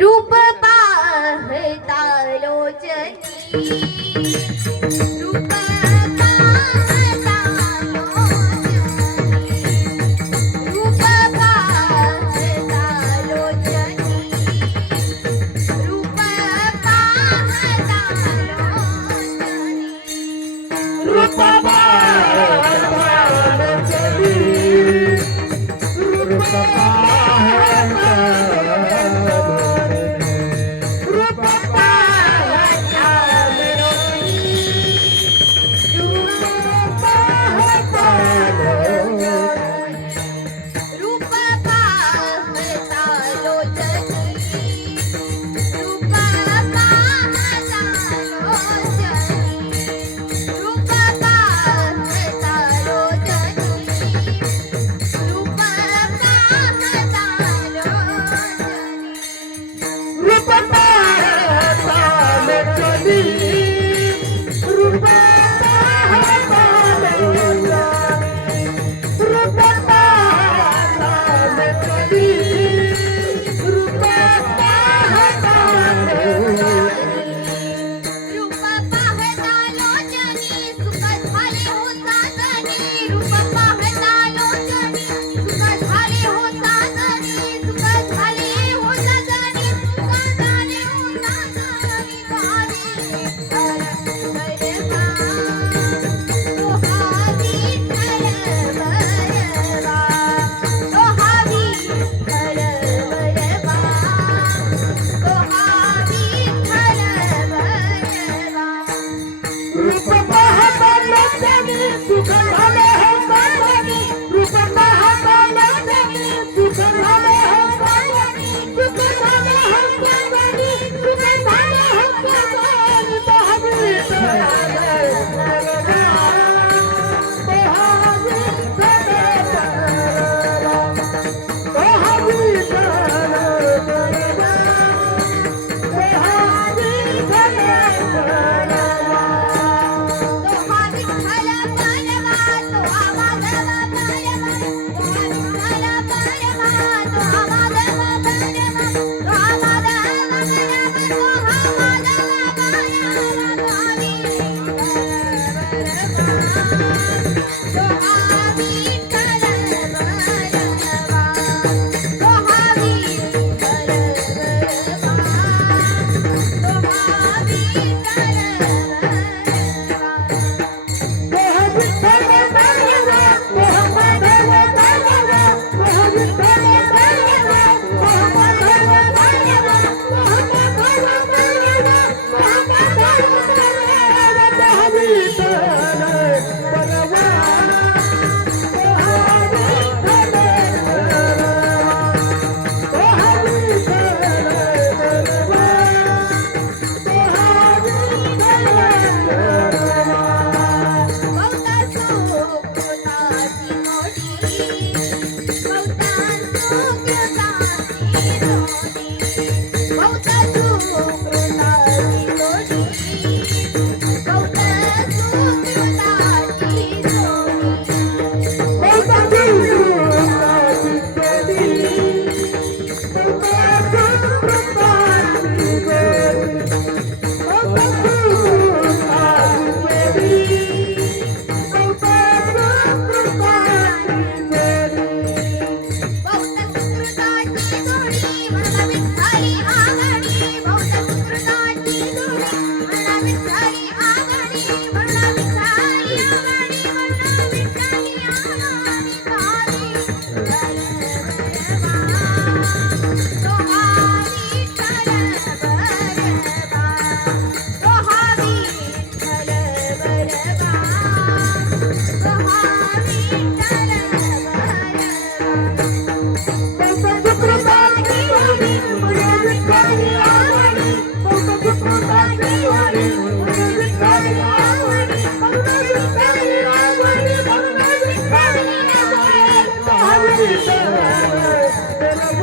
रूप पाहता लोचनी रूप पाहता लोचनी रूप पाहता लोचनी रूप पाहता लोचनी रूप सर्व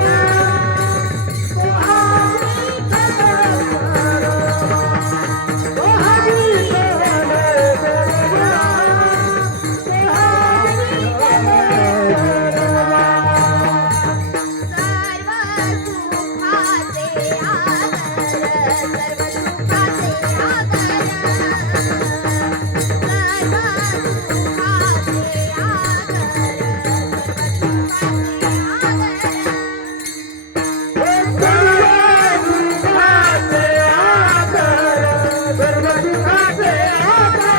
सुखाचे आगर सर्व सुखाचे आगर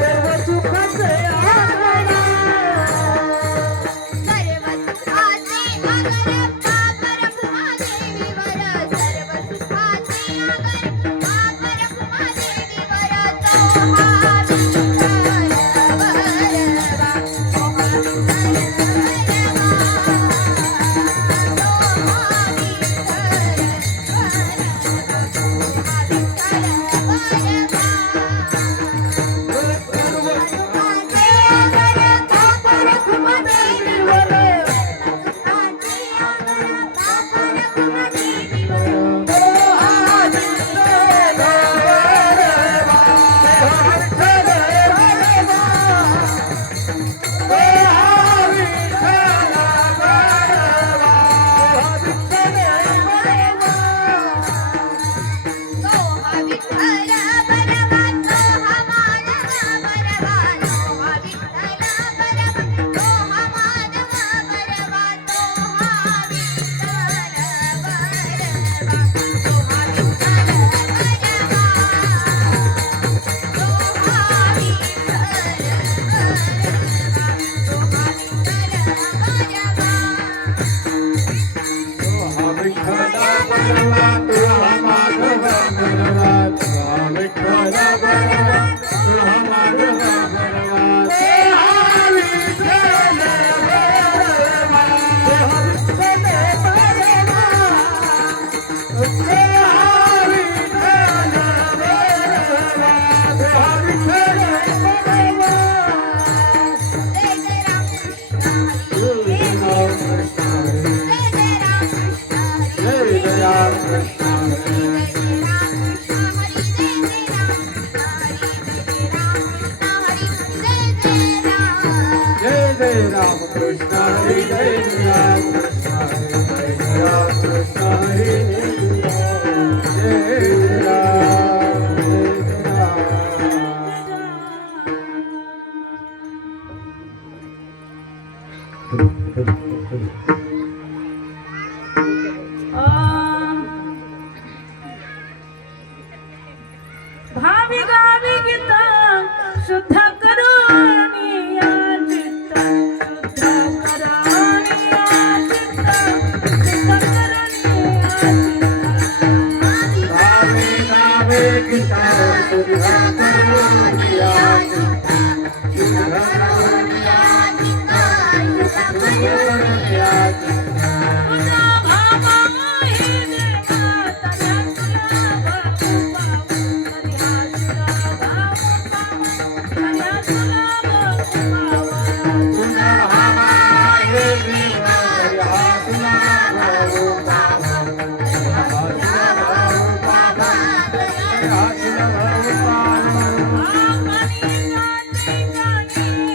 सर्व सुखाचे भावी गावी गीता शुद्ध करून या चित्त शुद्ध करून या चित्त शुद्ध करून या चित्त भावी गावी गीता शुद्ध करून या चित्त शुद्ध करून या चित्त तुझा भावा हे देवा तया तुला भाऊ तया तुला भाऊ तया तुला भाऊ तुझा भावा हे देवा तया तुला भाऊ बाबा तया तुला भाऊ बाबा तया तुला भाऊ बाबा आपणी गाती गाणी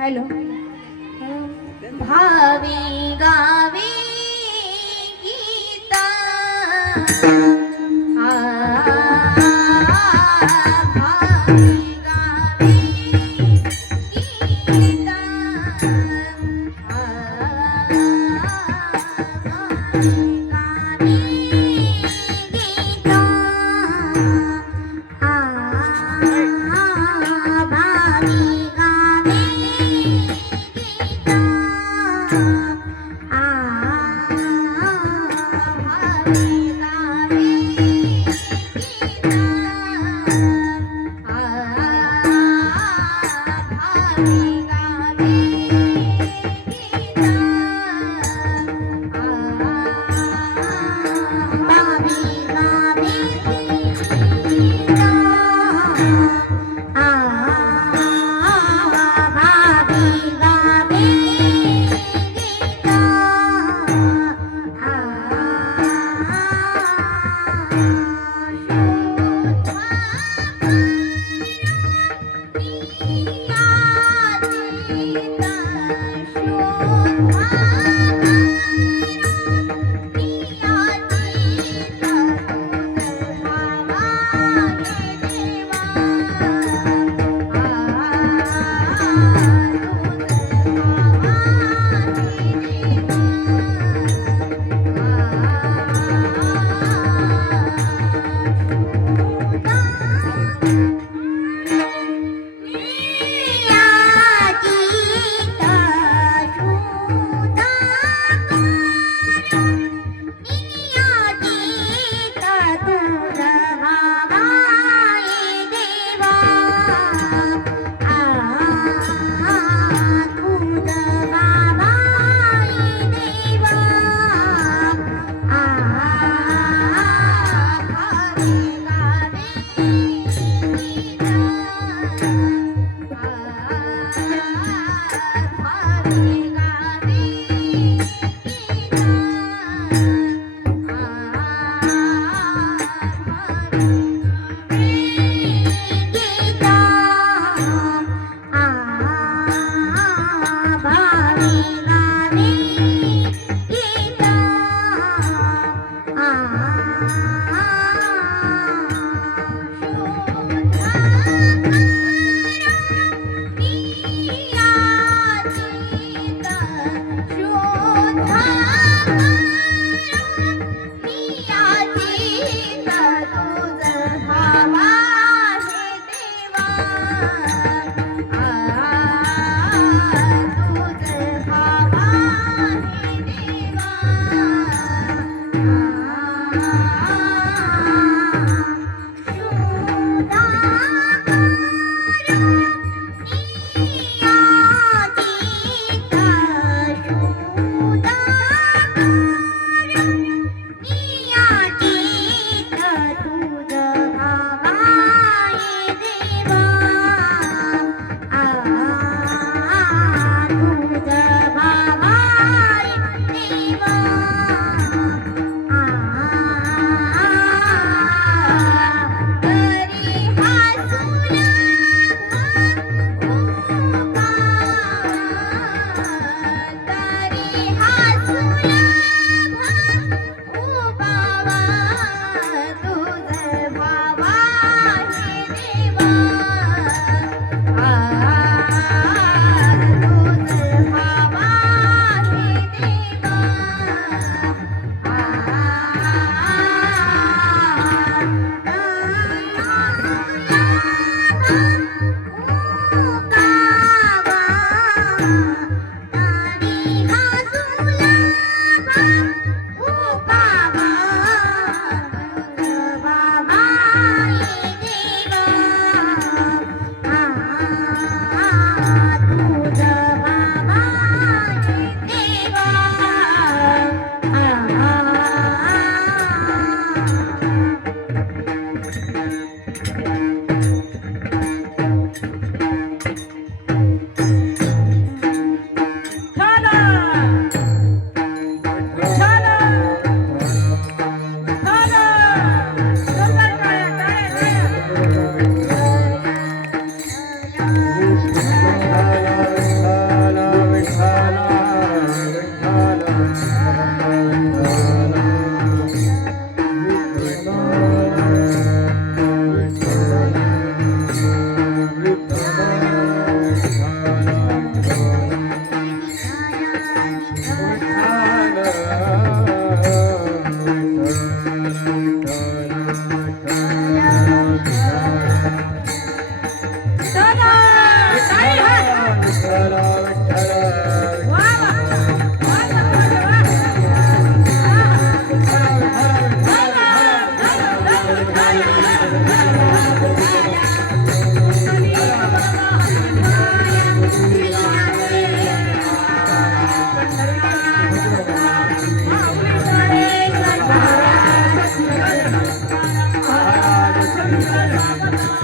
हॅलो भावी गावी गीता भावी गावी गीता भावी गावी गीता भावी गावी गीता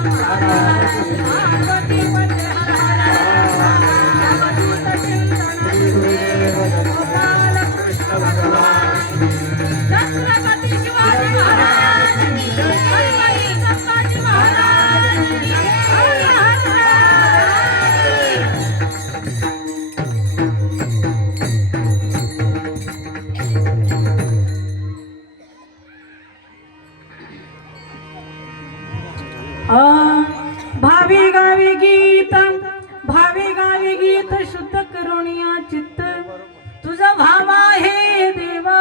पार्वती पते हर हर अवधूत चिंतन गोपाल कृष्ण भगवान छत्रपती शिवाजी महाराज छत्रपती संभाजी महाराज हर हर भावी गावी गीत शुद्ध करून या चित्त तुझा भाव आहे देवा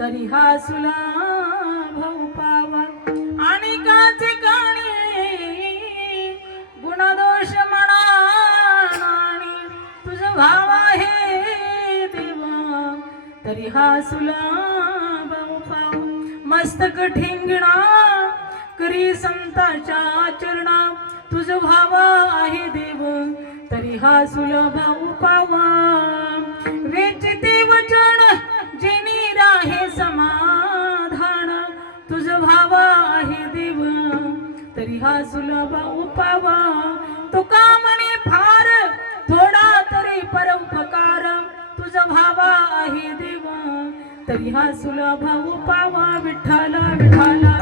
तरी हा सुला भाऊ पावा आणि काचे काणी गुणदोष म्हणा नाणी तुझा भाव आहे देवा तरी हा सुला भाऊ पावा मस्तक ठेंगणा करी संताच्या चरणा तुझ भाव आहे देव तरी हा सुलभ उपावा वेचिते वचन जेनी राहे समाधान तुझ भाव आहे देव तरी हा सुलभ उपावा तो कामने फार थोडा तरी परोपकार तुझ भाव आहे देव तरी हा सुलभ उपावा विठ्ठला विठ्ठला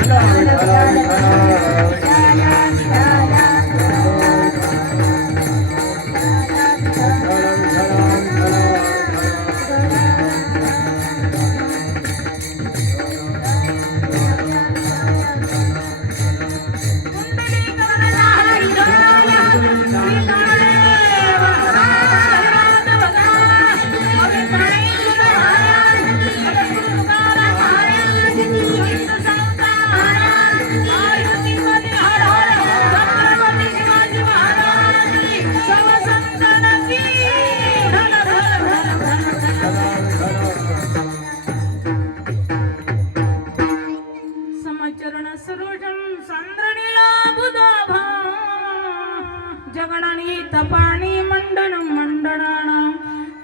तपाणी मंडन मंडनाना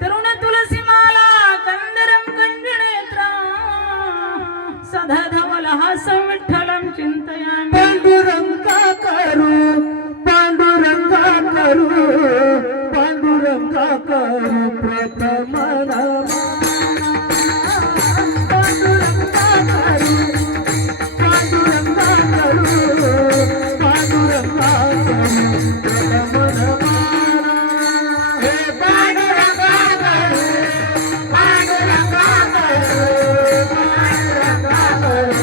तरुण तुलसी माला कंदरम कंजनेत्रा सदा धवल हास विठ्ठलम चिंतयामि पांडुरंगा करू पांडुरंगा करू पांडुरंगा करू प्रथम नमः पांडुरंगा करू पांडुरंगा करू पांडुरंगा करू प्रथम नमः हे पांडुरंगा करू पांडुरंगा करू पांडुरंगा करू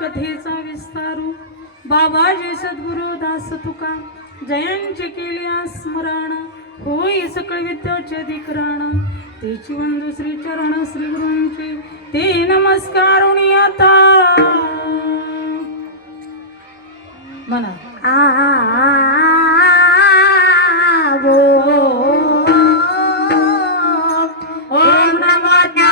कथेचा विस्तारू बाबाजी सद्गुरु दास तुका जयांचे केल्या स्मरण होई सकळ विद्याचे अधिकरण तेची वंदू श्री चरण श्री गुरूंचे ते नमस्कारुणी आता म्हणा ओम नमो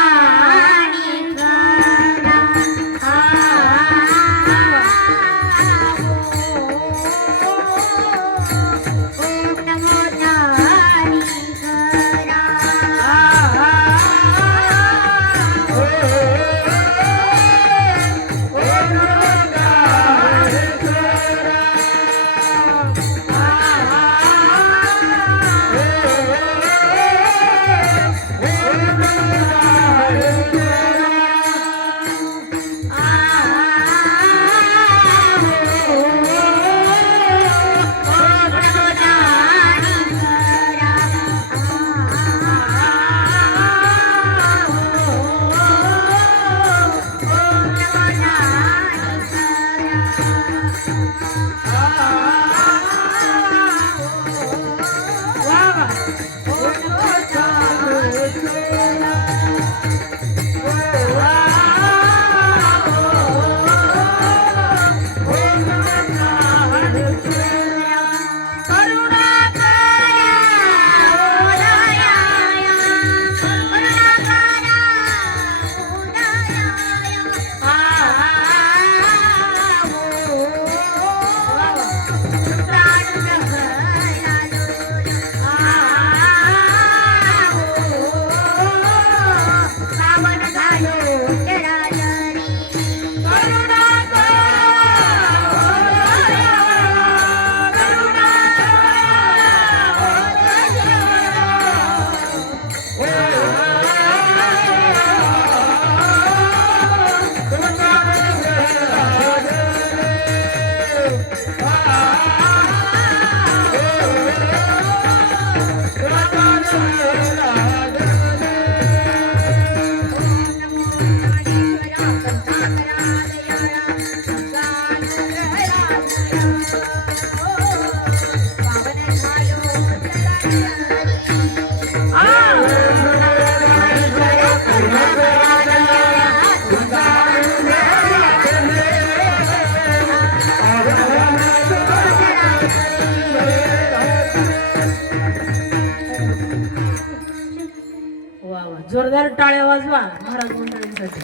टाळ्या वाजवा महाराज मंडळींसाठी,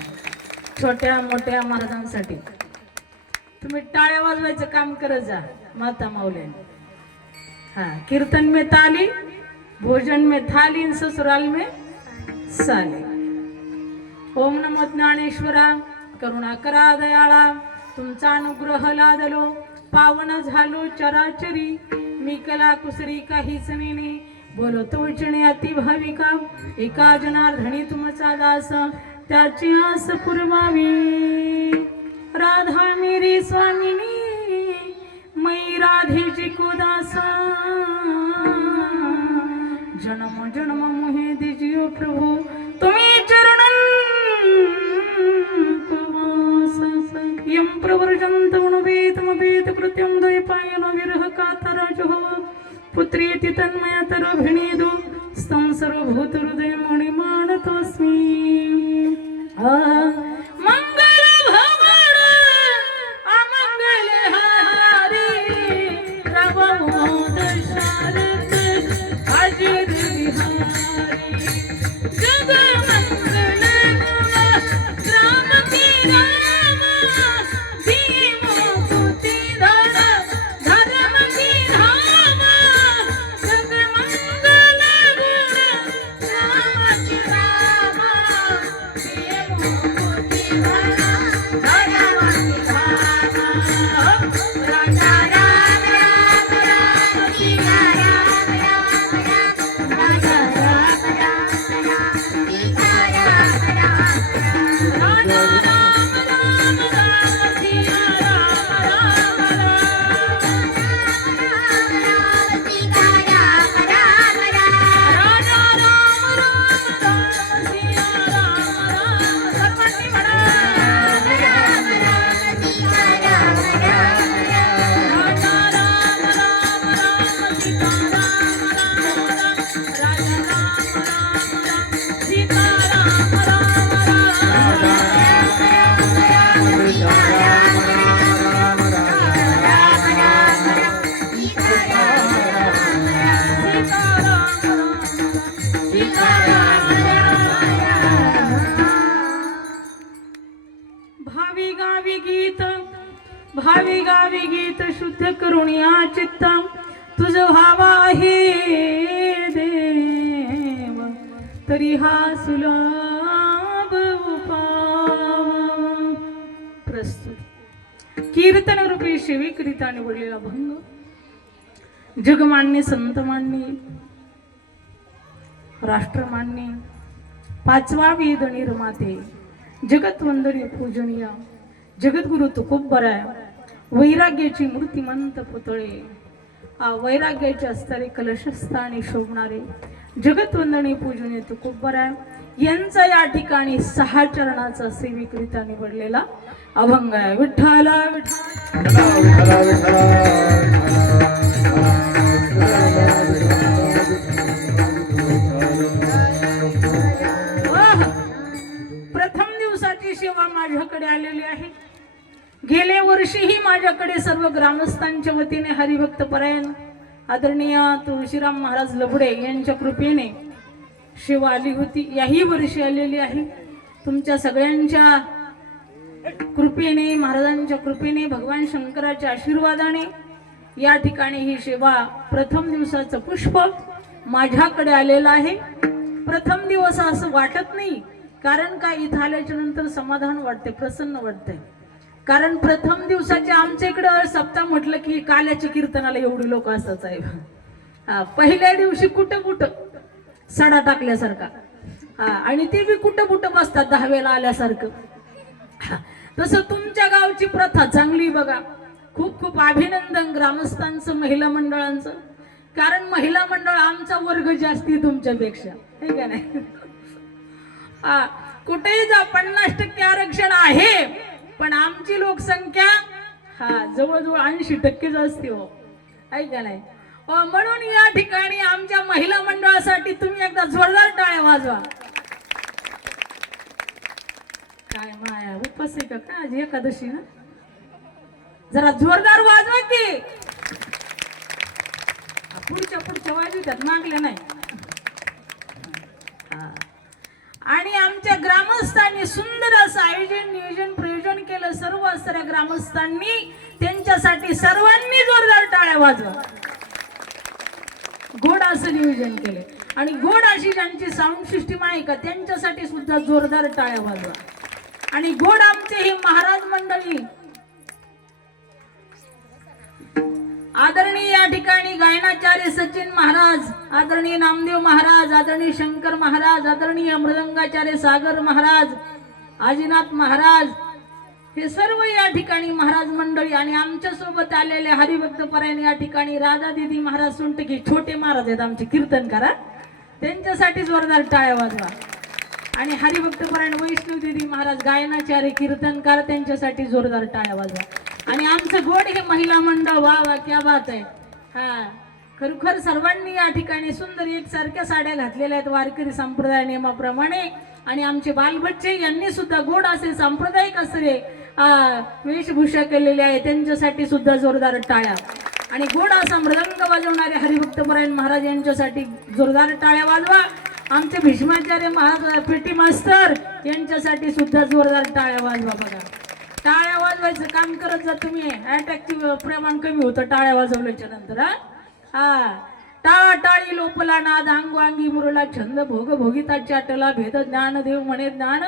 छोट्या मोठ्या महाराजांसाठी. तुम्ही टाळ्या वाजवायचं काम करत जा माता माऊली. हाँ, कीर्तन में ताली, भोजन में थाली, ससुराल में साली. ओम नमो ज्ञानेश्वरा, करुणा करा दयाळा, तुमचा अनुग्रह लादलो, पावन झालो चराचरी. मी कला कुसरी काहीच नेने, बोलतो वचने अति भाविका. एका जनार्दनी तुमचा दास, त्याची आस पुरवावी. राधा मेरी स्वामिनी, मै राधेची को दास. जन्म जन्म मोहे दीजियो प्रभु, तुम्ही चरणन यम प्रवर्जंत मनोवेतमवेत कृत्यं द्वैपायन विरह कातराजो. पुत्रेति तन्मयतर भिनेदु, स्तं सर्वभूत हृदय मणिमानतोऽस्मि. मंगल भवन अमंगल हारी, प्रभोद शारद अजित बिहारी. जग मंगल राम की राम, भीमो पुति धर धर्म की धाम. जग मंगल राम की राम, भीमो पुति धर धर्म की धाम. राजा राम राम राम सीता राम राम राम, राजा राम राम राम सीता राम राम राम. राजा राम राम राम सीता राम राम राम, सीता राम राम राम. राजा राम राम राम सीता राम राम. सर्वांनी म्हणा राम राम राम सीता राम राम राम. राजा राम राम राम सीता राम राम राम. राजा राम राम राम सीता राम राम भावी गावी गीत, भावी गावी गीत शुद्ध करून या चित्त. तुझ व्हावा आहे देव, तरी हा सुलभ उपाव. प्रस्तुत कीर्तन रूपी शिविकरिता निवडलेला भंग. जगमान्य संतमान्य राष्ट्रमान्य पाचवा वेद निर्माते, जगतवंदनीय पूजनीय जगद्गुरु तुकोबराय, वैराग्याची मूर्तिमंत पुतळे, वैराग्याचे असणारे कलशस्थानी शोभणारे जगतवंदनीय पूजनीय तुकोबराय यांचा या ठिकाणी 6 चरणाचा सेविकरिता निवडलेला अभंग आहे. विठ्ठला प्रथम दिवसाची सेवा माझ्याकडे आलेली आहे. गेल्या वर्षीही माझ्याकडे सर्व ग्रामस्थांच्या वतीने हरिभक्त परायण आदरणीय तुळशीराम महाराज लबडे यांच्या कृपेने सेवा आली होती. याही वर्षी आलेली आहे. तुमच्या सगळ्यांच्या कृपेने, महाराजांच्या कृपेने, भगवान शंकराच्या आशीर्वादाने या ठिकाणी ही सेवा प्रथम दिवसाचं पुष्प माझ्याकडे आलेलं आहे. प्रथम दिवस असं वाटत नाही, कारण का इथं आल्याच्या नंतर समाधान वाटते, प्रसन्न वाटते. कारण प्रथम दिवसाचे आमच्या इकडं सप्ताह म्हटलं की काल्याच्या कीर्तनाला एवढी लोक असतात साहेब. पहिल्या दिवशी कुठं कुठं सडा टाकल्यासारखा, आणि ते बी कुठं कुठं बसतात 10वेला आल्यासारखं. तसं तुमच्या गावची प्रथा चांगली बघा. खूप खूप अभिनंदन ग्रामस्थांचं, महिला मंडळांचं. कारण महिला मंडळ आमचा वर्ग जास्ती तुमच्यापेक्षा, हे का नाही. कुठेही जा 50% आरक्षण आहे, पण आमची लोकसंख्या जवळजवळ 80% असते हो, आहे का नाही. म्हणून या ठिकाणी आमच्या महिला मंडळासाठी तुम्ही एकदा जोरदार टाळ्या वाजवा. काय माया उपास आहे का आज एकादशी ना, जरा जोरदार वाजवा की. पुढच्या वाजू त्यात मागल्या नाही. आणि आमच्या ग्रामस्थांनी सुंदर असं आयोजन नियोजन प्रयोजन केलं. सर्व असणाऱ्या ग्रामस्थांनी त्यांच्यासाठी सर्वांनी जोरदार टाळ्या वाजवा. गोड असं नियोजन केले आणि गोड अशी ज्यांची साऊंड सिस्टीम आहे का त्यांच्यासाठी सुद्धा जोरदार टाळ्या वाजवा. आणि गोड आमचे हे महाराज मंडळी आदरणीय या ठिकाणी गायनाचार्य सचिन महाराज, आदरणीय नामदेव महाराज, आदरणीय शंकर महाराज, आदरणीय मृदंगाचार्य सागर महाराज, आजीनाथ महाराज, हे सर्व या ठिकाणी महाराज मंडळी आणि आमच्या सोबत आलेले हरिभक्त परायण या ठिकाणी राधा दिदी महाराज सुंटकी छोटे महाराज आहेत आमचे कीर्तनकार, त्यांच्यासाठी जोरदार टाळ्या वाजवा. आणि हरिभक्त परायण वैष्णव दिदी महाराज गायनाचार्य कीर्तनकार, त्यांच्यासाठी जोरदार टाळ्या वाजवा. आणि आमचं गोड हे महिला मंडळ, वा वा क्या बात आहे. हा खरोखर सर्वांनी या ठिकाणी सुंदर एकसारख्या साड्या घातलेल्या आहेत वारकरी संप्रदाय नियमाप्रमाणे. आणि आमचे बालबच्चे यांनी सुद्धा गोड असे सांप्रदायिक असे वेशभूषा केलेली आहे, त्यांच्यासाठी सुद्धा जोरदार टाळ्या. आणि गोड असा मृदंग वाजवणारे हरिभक्त परायण महाराज यांच्यासाठी जोरदार टाळ्या वाजवा. आमचे भीष्माचार्य महाराज पेटी मास्तर यांच्यासाठी सुद्धा जोरदार टाळ्या वाजवा. बघा टाळ्या वाजवायचं काम करत जा तुम्ही, अटॅकची प्रमाण कमी होतं टाळ्या वाजवल्याच्या नंतर. हा टाळा टाळी लोपला नाद अंगवांगी मुरला छंद भोग भोगिता चाटला भेद ज्ञान देव म्हणे ज्ञान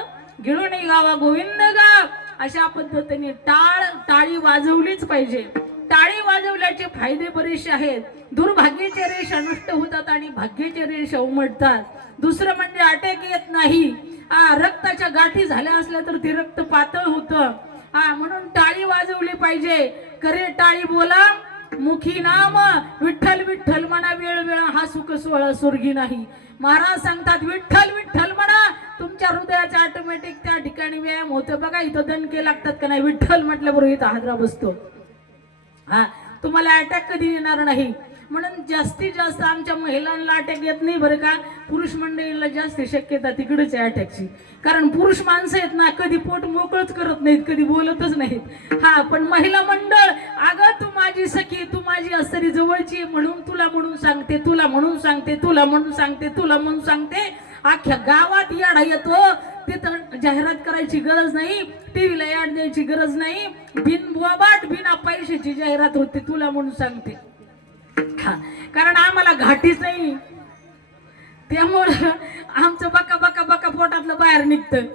गिळून गावा गोविंद गाव. अशा पद्धतीने टाळी वाजवलीच पाहिजे. टाळी वाजवल्याचे फायदे बरेचसे आहेत. दुर्भाग्याचे रेष नष्ट होतात आणि भाग्याचे रेष उमटतात. दुसरं म्हणजे अटॅक येत नाही. रक्ताच्या गाठी झाल्या असल्या तर ते रक्त पातळ होतं. म्हणून टाळी वाजवली पाहिजे. करे टाळी बोला मुखी नाम विठ्ठल विठ्ठल म्हणा वेळ वेळ हा सुख सोहळा स्वर्गी नाही. महाराज सांगतात विठ्ठल विठ्ठल म्हणा, तुमच्या हृदयाचा ऑटोमॅटिक त्या ठिकाणी व्यायाम होतो. बघा इथं दणके लागतात का नाही, विठ्ठल म्हटल्याबरोबर इथं हादरा बसतो. तुम्हाला अटॅक कधी येणार नाही. म्हणून जास्तीत जास्त आमच्या महिलांना अटॅक येत नाही बरं का. पुरुष मंडळीला जास्त शक्यता तिकडेच आहे अटॅकची. कारण पुरुष माणसं आहेत ना कधी पोट मोकळच करत नाहीत, कधी बोलतच नाहीत. पण महिला मंडळ, अगं तू माझी सखी, तू माझी असरी जवळची, म्हणून तुला म्हणून सांगते, तुला म्हणून सांगते, तुला म्हणून सांगते, तुला म्हणून सांगते. अख्ख्या गावात याडा येतो. तिथं जाहिरात करायची गरज नाही, टीव्हीला याड द्यायची गरज नाही. बिनबोबाट बिना पैशाची जाहिरात होते, तुला म्हणून सांगते. कारण आम्हाला घाटीच नाही, त्यामुळं आमचं बका बका बका पोटातलं बाहेर निघतं.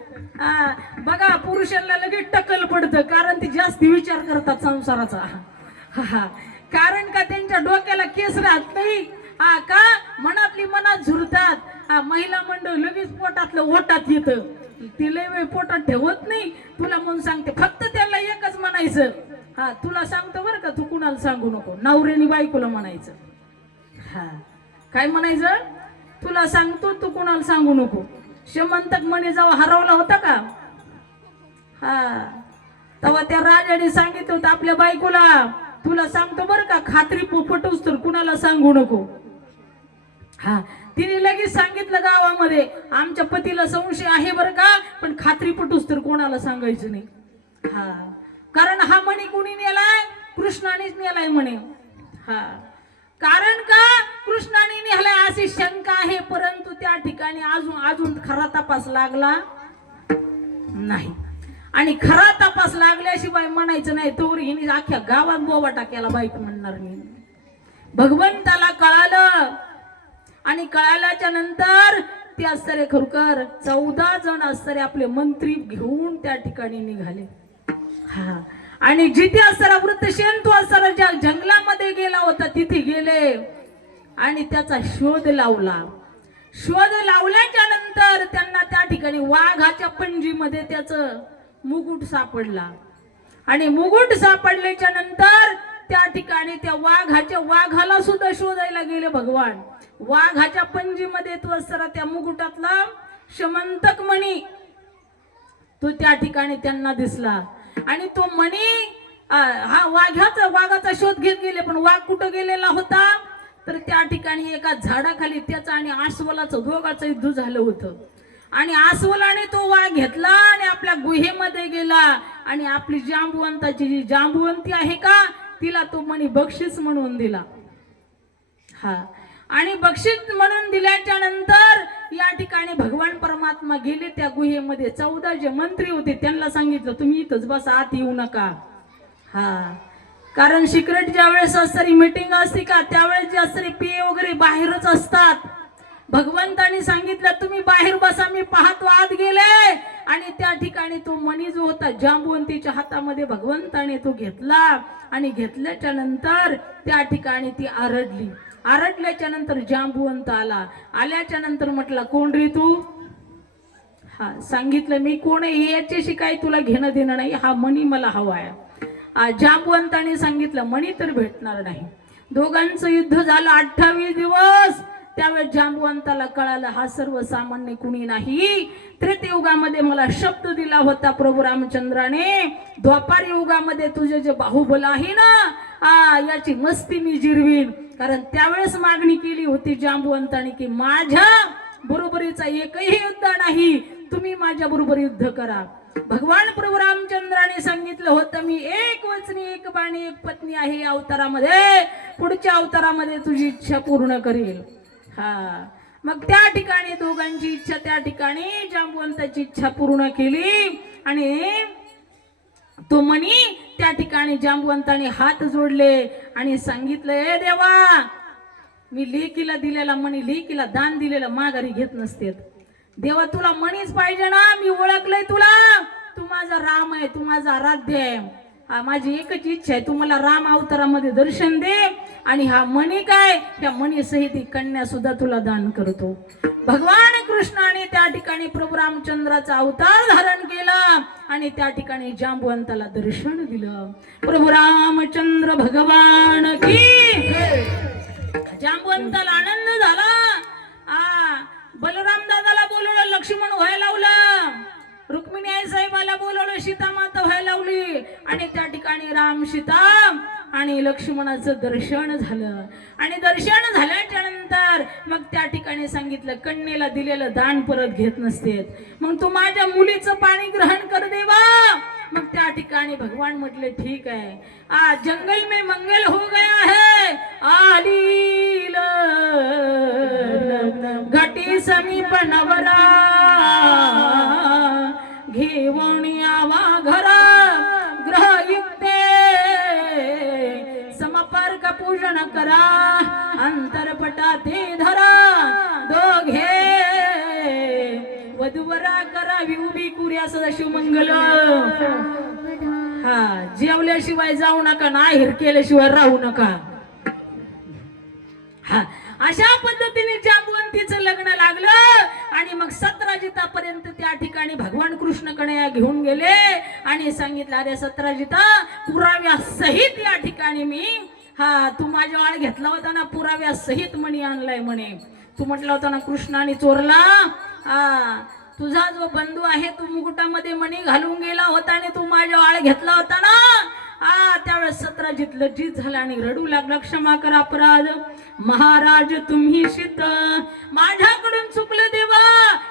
बघा पुरुषांना लगेच टक्कल पडतं, कारण ती जास्त विचार करतात संसाराचा. कारण का त्यांच्या डोक्याला केस राहत नाही. का मनातली मनात झुरतात. महिला मंडळ लगेच पोटातलं ओटात येतं. ती लय वेळ पोटात ठेवत नाही. तुला म्हणून सांगते, फक्त त्याला एकच म्हणायचं, तुला सांगतो बरं का, तू कुणाला सांगू नको. नवऱ्यानी बायकोला म्हणायचं. काय म्हणायचं, तुला सांगतो तू कुणाला सांगू नको. शेमंतक म्हणे जेव्हा हरवला होता का, तेव्हा त्या राजाने सांगितलं होतं आपल्या बायकोला, तुला सांगतो बरं का, खात्री पटूस तर कुणाला सांगू नको. तिने लगेच सांगितलं गावामध्ये, आमच्या पतीला संशय आहे बरं का, पण खात्री पटूस तर कोणाला सांगायचं नाही. कारण हा म्हणे कुणी नेलाय, कृष्णानेच नेलाय म्हणे. कारण का कृष्णाने नेलाय अशी शंका आहे, परंतु त्या ठिकाणी अजून खरा तपास लागला नाही. आणि खरा तपास लागल्याशिवाय म्हणायचं नाही, तोवर हिने अख्ख्या गावात बोबा टाक्याला बाईक म्हणणार नाही. भगवंताला कळालं आणि कळाल्याच्या नंतर ते असणारे खरोखर 14 जण असणारे आपले मंत्री घेऊन त्या ठिकाणी निघाले. आणि जिथे असणारा वृत्तसेन तो असणारा ज्या जंगलामध्ये गेला होता तिथे गेले आणि त्याचा शोध लावला. शोध लावल्याच्या नंतर त्यांना त्या ठिकाणी वाघाच्या पंजीमध्ये त्याचं मुकुट सापडला. आणि मुकुट सापडल्याच्या नंतर त्या ठिकाणी त्या वाघाला सुद्धा शोधायला गेले भगवान. वाघाच्या पंजीमध्ये तो असणारा त्या मुकुटातला शमंतक मणी तो त्या ठिकाणी त्यांना दिसला. आणि तो मणी वाघाचा शोध घेत गेले, पण वाघ कुठं गेलेला होता तर त्या ठिकाणी एका झाडाखाली त्याचा आणि अस्वलाचं दोघाचं युद्ध झालं होतं. आणि अस्वलाने तो वाघ घेतला आणि आपल्या गुहेमध्ये गेला आणि आपली जांबुवंताची जी जांबुवंती आहे का तिला तो मणी बक्षीस म्हणून दिला. आणि बक्षीस म्हणून दिल्याच्या नंतर या ठिकाणी भगवान परमात्मा गेले त्या गुहेमध्ये. 14 जे मंत्री होते त्यांना सांगितलं तुम्ही इथंच बस, आत येऊ नका. हा, कारण सिक्रेट ज्या वेळेस असणारी मीटिंग असते का त्यावेळेस जे असणारे पीए वगैरे बाहेरच असतात. भगवंतानी सांगितलं तुम्ही बाहेर बसा, मी पाहतो आत गेले. आणि त्या ठिकाणी तो मणी जो होता जांबुवंतीच्या हातामध्ये भगवंताने तो घेतला. आणि घेतल्याच्या नंतर त्या ठिकाणी ती आरडली. आरडल्याच्या नंतर जांबुवंत आला. आल्याच्या नंतर म्हटला कोण रे तू? हा, सांगितलं मी कोण आहे याच्याशी काही तुला घेणं देणं नाही, हा मणी मला हवा आहे. जांबुवंताने सांगितलं मणी तर भेटणार नाही. दोघांचं युद्ध झालं 28 दिवस. त्यावेळेस जांबुवंताला कळालं हा सर्वसामान्य कुणी नाही. त्रेतयुगामध्ये मला शब्द दिला होता प्रभू रामचंद्राने, द्वापार युगामध्ये तुझे जे बाहुबल आहे ना याची मस्ती मी जिरवीन. कारण त्यावेळेस मागणी केली होती जांबुवंताने की माझ्या बरोबरीचा एकही युद्ध नाही, तुम्ही माझ्या बरोबर युद्ध करा. भगवान प्रभू रामचंद्राने सांगितलं होतं मी एक वचनी एक बाणी एक पत्नी आहे या अवतारामध्ये, पुढच्या अवतारामध्ये तुझी इच्छा पूर्ण करेल. हा, मग त्या ठिकाणी दोघांची इच्छा त्या ठिकाणी जांबुवंताची इच्छा पूर्ण केली. आणि तो मणी त्या ठिकाणी जांबुवंताने हात जोडले आणि सांगितलं ए देवा, मी लेकीला दिलेला मणी, लेकीला दान दिलेलं माघारी घेत नसते. देवा तुला मणीच पाहिजे ना, मी ओळखलंय तुला, तू माझा राम आहे, तू माझा आराध्य आहे. माझी एकच इच्छा आहे, तू मला राम अवतारामध्ये दर्शन दे. आणि हा मणी काय, त्या मणी सहित कन्या सुद्धा तुला दान करतो. भगवान कृष्णाने त्या ठिकाणी प्रभू रामचंद्राचा अवतार धारण केला आणि त्या ठिकाणी जांबुवंताला दर्शन दिलं. प्रभू रामचंद्र भगवान की. जांबुवंताला आनंद झाला. बलराम दादाला बोलवलं, लक्ष्मण व्हायला लावलं, रुक्मिणी आई साहेबाला बोलवलं, सीता माता व्हायला लावली. आणि त्या ठिकाणी राम सीता आणि लक्ष्मणाचं दर्शन झालं. आणि दर्शन झाल्याच्या नंतर मग त्या ठिकाणी सांगितलं कन्येला दिलेलं दान परत घेत नसते, मग तू माझ्या मुलीचं पाणी ग्रहण कर देवा. मग त्या ठिकाणी भगवान म्हटले ठीक आहे, आज जंगल में मंगल हो गया है, आलील घटी समीप नवरा घेऊन यावा घरा, ग्रहयुक्ते समपर्क पूजन करा, अंतरपटा ते धरा, दोघे वधूवरा करावी उभी कुर्या सदाशिव मंगल. हा, जेवल्याशिवाय जाऊ नका, नाही हिरकेल्याशिवाय राहू नका. हा, अशा पद्धतीने जांबुवंतीचं लग्न लागलं. आणि मग 17 जितापर्यंत त्या ठिकाणी भगवान कृष्ण कन्हैया घेऊन गेले आणि सांगितलं अरे 17 जिता पुराव्या सहित या ठिकाणी मी तू माझ्या वाळ घेतला होता ना, पुराव्या सहित मणी आणलाय म्हणे. तू म्हटला होता ना कृष्णाने चोरला, तुझा जो बंधू आहे तू मुकुटामध्ये मणी घालून गेला होता आणि तू माझ्या वाळ घेतला होता ना. त्यावेळेस 17 जित लज्जित झाला आणि रडू लागला, क्षमा करा अपराध महाराज तुम्ही शित, माझ्याकडून चुकलं देवा,